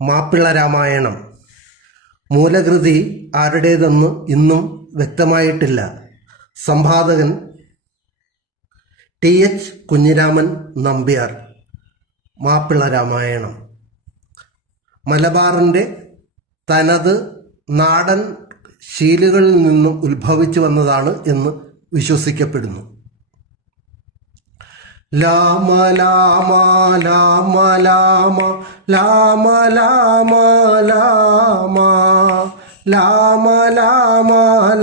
മാപ്പിള രാമായണം മൂലകൃതി ആരുടേതെന്ന് ഇന്നും വ്യക്തമായിട്ടില്ല. സംപാദകൻ TH കുഞ്ഞിരാമൻ നമ്പ്യാർ. മാപ്പിള രാമായണം മലബാറിൻ്റെ തനത് നാടൻ ശീലുകളിൽ നിന്നും ഉത്ഭവിച്ചു വന്നതാണ് എന്ന് വിശ്വസിക്കപ്പെടുന്നു. ലാമ ലാമ ലാമ ലാമ ലാമ ലാമ ലാമ ലാമ ലാമ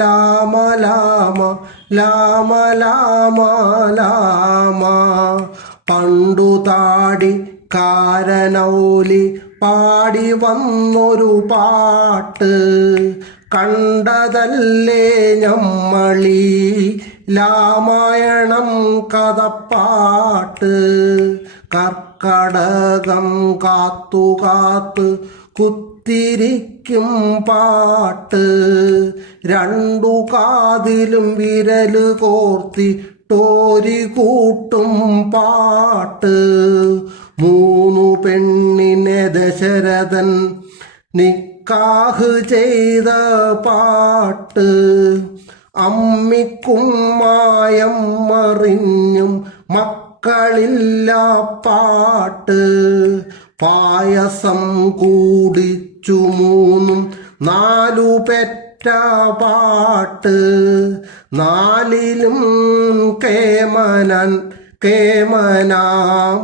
ലാമ ലാമ ലാമ ലാമ ലാമ പണ്ടു താടി കാരനൗലി പാടി വന്നൊരു പാട്ട് കണ്ടതല്ലേ ഞമ്മളീ രാമായണം കഥപ്പാട്ട്. കർക്കടകം കാത്തു കാത്ത് കുത്തിരിക്കും പാട്ട്, രണ്ടു കാതിലും വിരല് കോർത്തിട്ടോരി കൂട്ടും പാട്ട്. മൂന്നു പെണ്ണിനെ ദശരഥൻ നിക്കാഹ് ചെയ്ത പാട്ട്, അമ്മിക്കും മായം മറിഞ്ഞും മക്കളില്ല പാട്ട്. പായസം കൂടിച്ചു മൂന്നും നാലു പെറ്റ പാട്ട്, നാലിലും കേമനാം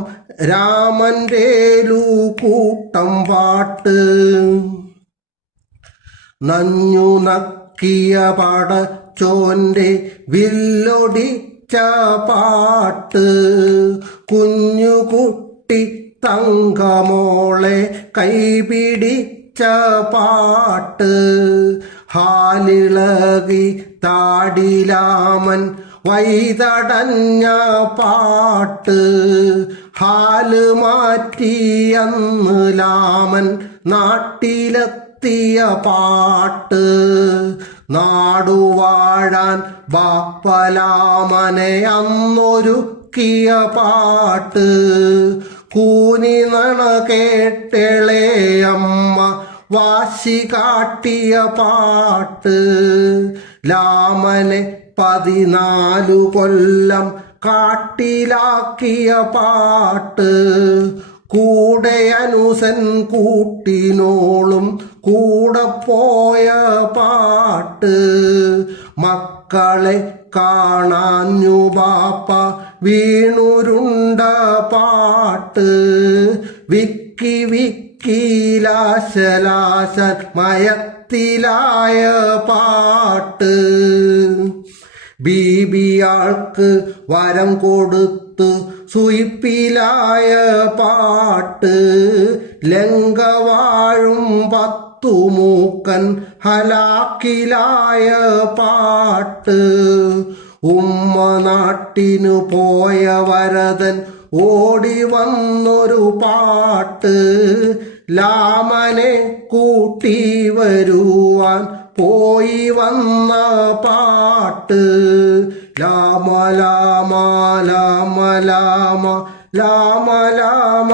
രാമൻ്റേലു കൂട്ടം പാട്ട്. നഞ്ഞു നക്കിയ പടച്ചോന്റെ വില്ലൊടിച്ച പാട്ട്, കുഞ്ഞുകുട്ടി തങ്കമോളെ കൈപിടിച്ച പാട്ട്. ഹാലിളകി താടിലാമൻ വൈതടഞ്ഞ പാട്ട്, ഹാല് മാറ്റിയന്ന് ലാമൻ നാട്ടിലെത്തിയ പാട്ട്. നാടുവാഴാൻ ബാപ്പലാമനെ അന്നൊരുക്കിയ പാട്ട്, കൂനി നണ കേട്ടെളേ അമ്മ വാശി കാട്ടിയ പാട്ട്. ലാമനെ 14 കൊല്ലം കാട്ടിലാക്കിയ പാട്ട്, കൂടെ അനുസൻ കൂട്ടിനോളും കൂടെ പോയ പാട്ട്. മക്കളെ കാണാഞ്ഞു ബാപ്പ വീണുരുണ്ട പാട്ട്, വിക്കി വിക്കിലാശലാശൻ മയത്തിലായ പാട്ട്. ബീബിയാൾക്ക് വരം കൊടുത്ത് സുയിപ്പിലായ പാട്ട്, ലങ്ക വാഴും 10 മൂക്കൻ ഹലാക്കിലായ പാട്ട്. ഉമ്മ നാട്ടിനു പോയ വരദൻ ഓടി വന്നൊരു പാട്ട്, ലാമനെ കൂട്ടി വരുവാൻ പോയി വന്ന പാട്ട്. ലാമ ലാമ ലാമ ലാമ ലാമ ലാമ